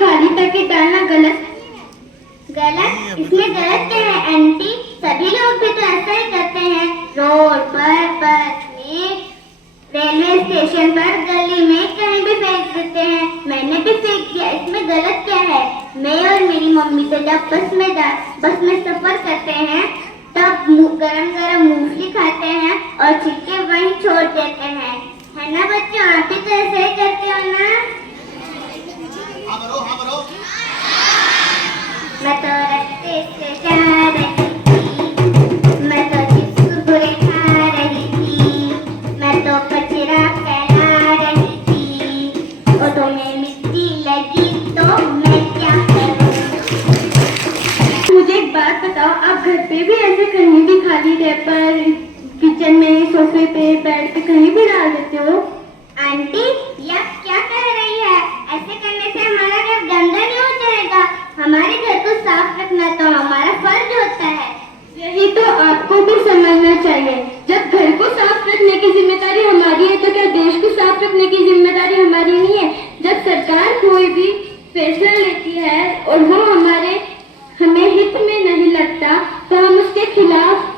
खाली पैकेट डालना गलत गलत इसमें गलत क्या है आंटी? सभी लोग भी तो ऐसा ही करते हैं। रोड पर, बस में, रेलवे स्टेशन पर, गली में कहीं भी फेंक देते हैं। मैंने भी फेंक दिया, इसमें गलत क्या है? मैं और मेरी मम्मी तो जब बस में सफर करते हैं तब गरम गरम मूंगफली खाते हैं और छिलके वहीं छोड़ देते हैं। है ना बच्चों, आप भी तो ऐसे ही करते हो ना? मैं तो रास्ते से जा रही थी, मैं तो चिप्स बुरे खा रही थी, मैं तो कचरा फैला रही थी, और तुम्हें मिट्टी लगी तो मैं क्या करूं? मुझे एक बात बताओ, आप घर पे भी ऐसे कहीं भी खाली रैपर किचन में, सोफे पे, बेड पे कहीं भी डाल देते हो? आंटी ये आप क्या कह रही है? ऐसे करने से हमारा घर गंदा नहीं हो जाएगा? हमारे घर को साफ रखना तो हमारा फर्ज होता है। यही तो आपको भी समझना चाहिए। जब घर को साफ रखने की जिम्मेदारी हमारी है तो क्या देश को साफ रखने की जिम्मेदारी हमारी नहीं है? जब सरकार कोई भी फैसला लेती है और वो हमें हित में नहीं लगता तो हम उसके खिलाफ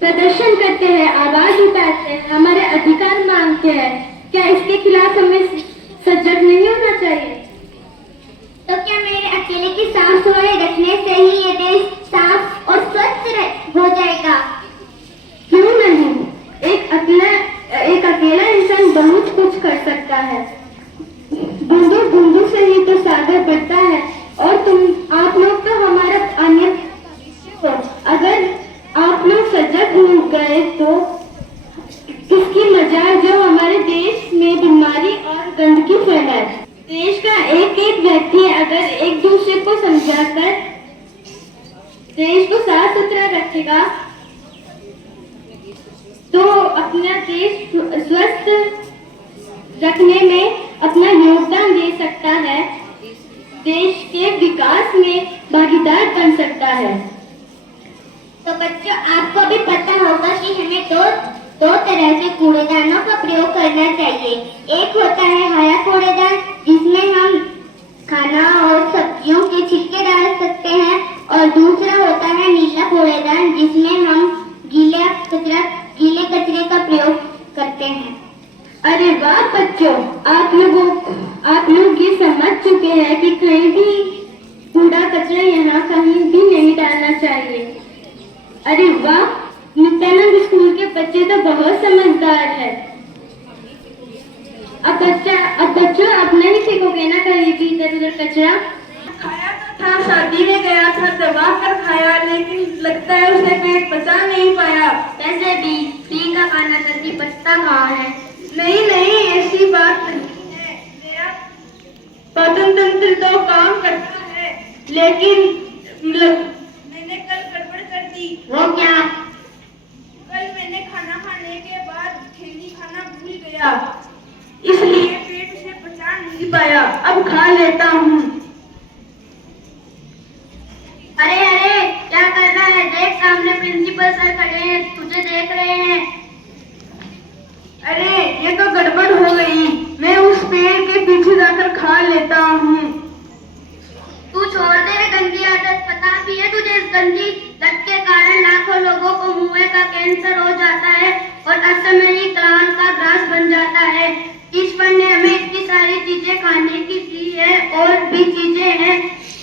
प्रदर्शन करते हैं, आवाज उठाते हैं, हमारे अधिकार मांगते हैं। क्या इसके खिलाफ हमें सजग नहीं होना चाहिए? तो क्या मेरे अकेले की साफ सफाई रखने से ही ये देश साफ और स्वच्छ हो जाएगा? क्यों नहीं? एक अकेला इंसान बहुत कुछ कर सकता है। बूंदों बूंदों से ही तो सागर बढ़ता है। और आप लोग तो हमारा अन्य हो। अगर आप लोग सजग हो गए तो किसकी मजाल जो हमारे देश में बीमारी और गंदगी फैलाए। देश का एक एक व्यक्ति अगर एक दूसरे को समझाकर देश को साफ सुथरा रखेगा तो अपना देश स्वस्थ रखने में अपना योगदान दे सकता है, देश के विकास में भागीदार बन सकता है। तो बच्चों, आपको भी पता होगा कि हमें दो तरह के कूड़ेदानों का प्रयोग करना चाहिए। एक होता है हरा कूड़ेदान जिसमें हम खाना और सब्जियों के छिलके डाल सकते हैं, और दूसरा होता है नीला कूड़ेदान जिसमें हम गीले कचरे का प्रयोग करते हैं। अरे वाह बच्चों, आप लोग ये समझ चुके हैं कि कहीं भी कूड़ा कचरा यहाँ कहीं भी नहीं डालना चाहिए। अरे वाह, नित्यानंद स्कूल के बच्चे तो बहुत समझदार है। अब बच्चों आप नहीं फेंकोगे ना कहीं भी इधर उधर कचरा? खाया तो था, शादी में गया था, दबा कर खाया, लेकिन लगता है उसे पेट पचा नहीं पाया। वैसे भी फ्री का खाना जल्दी पचता कहाँ है? नहीं, ऐसी बात नहीं है। मेरा पाचन तंत्र तो काम करता है, लेकिन मैंने कल गड़बड़ कर दी। वो क्या? कल मैंने खाना खाने के बाद खिचड़ी खाना भूल गया, इसलिए पेट से पचा नहीं पाया। अब खा लेता हूँ। अरे क्या कर रहा है? देख, सामने प्रिंसिपल सर खड़े हैं, तुझे देख रहे हैं। अरे ये तो गड़बड़ हो गई, मैं उस पेड़ के पीछे जाकर खा लेता हूँ। तू छोड़ दे गंदी आदत। पता भी है तुझे इस गंदी लत के कारण लाखों लोगों को मुंह का कैंसर हो जाता है और असमयी क्लान का ग्रास बन जाता है। ईश्वर ने हमें इतनी सारी चीजें खाने की दी है, और भी चीजें हैं।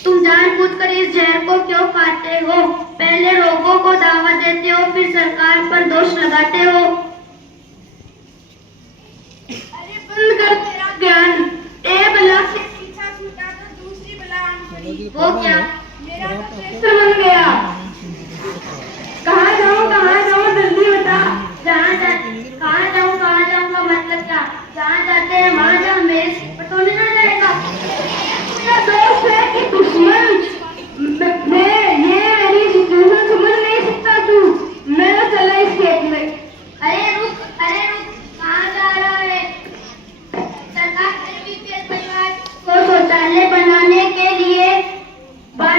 तुम जानबूझकर इस जहर को क्यों खाते हो? पहले रोगों को दावा देते हो, फिर सरकार पर दोष लगाते हो। अरे बंद कर तेरा ज्ञान। ए बला से पीछा छूटा तो दूसरी बला आन पड़ी। वो क्या? मेरा तो कैंसर बन गया। कहाँ जाऊँ जल्दी बता। कहाँ जाऊँ का मतलब क्या? जहाँ जाते हैं वहाँ जा, मेरे पर तो नहीं ना जाएगा। मेरा दोस्त है कि दुश्मन? मेरी सिचुएशन समझ नहीं सकता तू। मैं तो चला इस खेत में। अरे रुक, कहाँ जा रहा है? सरकार ने बीपीएल परिवार को शौचालय बनाने के लिए 12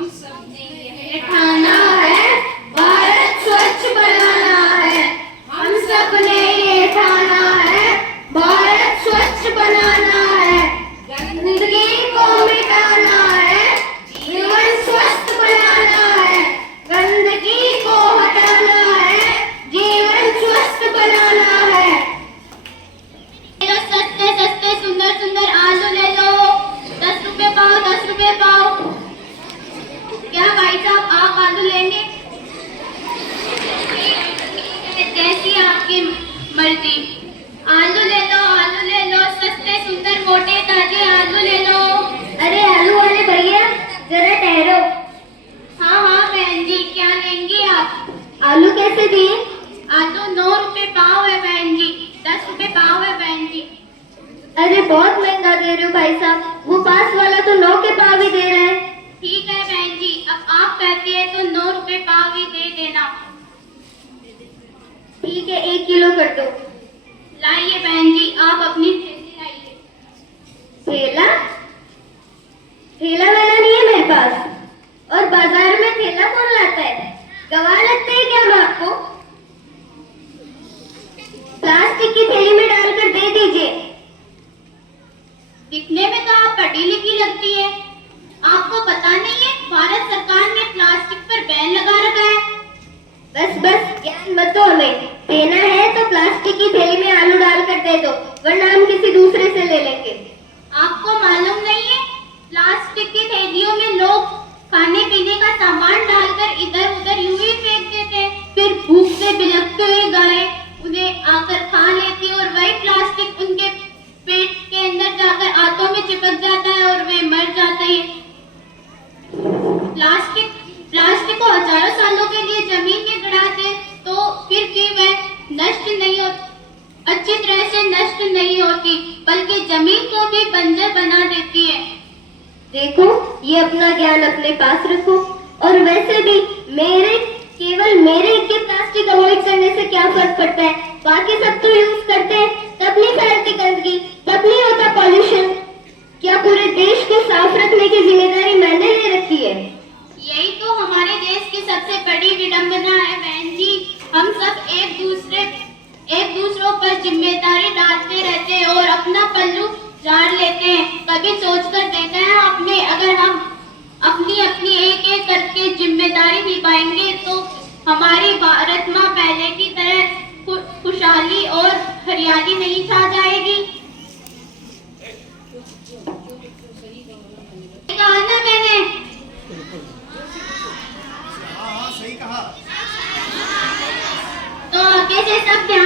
हम सब ने यह ठाना है, भारत स्वच्छ बनाना है। हम सब ने ये ठाना है, भारत स्वच्छ बनाना है। गंदगी को मिटाना है, जीवन स्वस्थ बनाना है। गंदगी को हटाना है, जीवन स्वस्थ बनाना है। लो सस्ते सस्ते सुंदर सुंदर आलू ले लो, 10 रुपए पाव, 10 रुपए पाव। क्या भाई साहब आप आलू लेंगे? जैसी आपकी मर्जी। आलू ले लो, सस्ते सुंदर मोटे ताजे आलू ले लो। अरे आलू वाले भैया जरा ठहरो। हाँ हाँ बहन जी, क्या लेंगी आप? आलू कैसे दिए? आलू 9 रुपए पाव है बहन जी, 10 रुपए पाव है बहन जी। अरे बहुत महंगा दे रहे हो भाई साहब, वो पास वाला तो 9 के पाव ही दे रहा है। ठीक है बहन जी, अब आप कहती है तो 9 रुपए पाव ही दे देना। ठीक है 1 किलो कर दो। लाइए बहन जी, आप अपनी थैली लाइए। थैला? थैला वाला नहीं है मेरे पास। और बाजार में थैला कौन लाता है? गवाह लगते हैं क्या हम आपको? प्लास्टिक की थैली में डालकर दे दीजिए। दिखने में तो आप पढ़ी लिखी लगती है। आपको पता नहीं है भारत सरकार ने प्लास्टिक पर बैन लगा रखा है। बस बस ज्ञान मत दो हमें। देना है तो प्लास्टिक की थैली में आलू डालकर दे दो, वरना हम किसी दूसरे से ले लेंगे। आपको मालूम नहीं है प्लास्टिक की थैलियों में लोग खाने पीने का सामान डालकर इधर उधर यूं ही फेंक देते हैं, फिर भूख से बिलखते हुए गाय उन्हें आकर खा लेती है और वही प्लास्टिक उनके पेट के अंदर जाकर आंतों में चिपक जाता है और वे मर जाते हैं। प्लास्टिक को हजारों सालों के लिए जमीन में गड़ा दे तो फिर भी वह नष्ट नहीं होती, अच्छी तरह से नष्ट नहीं होती, बल्कि जमीन को भी बंजर बना देती है। देखो ये अपना ज्ञान अपने पास रखो। और वैसे भी केवल मेरे के प्लास्टिक अवॉइड करने से क्या फर्क पड़ता है? बाकी सब तो यूज करते हैं, तब नहीं फैलती गंदगी, तब नहीं होता पॉल्यूशन। क्या पूरे देश को साफ रखने की जिम्मेदारी मैंने ले रखी है? यही तो हमारे देश की सबसे बड़ी विडंबना है बहन जी। हम सब एक दूसरों पर जिम्मेदारी डालते रहते हैं और अपना पल्लू झाड़ लेते हैं। कभी सोचकर देखा है आपने, अगर हम अपनी एक एक करके जिम्मेदारी निभाएंगे तो हमारी भारत माँ पहले की तरह खुशहाली और हरियाली नहीं छा जाएगी। कहा ना मैंने? हाँ सही कहा। तो आगे से सब ध्यान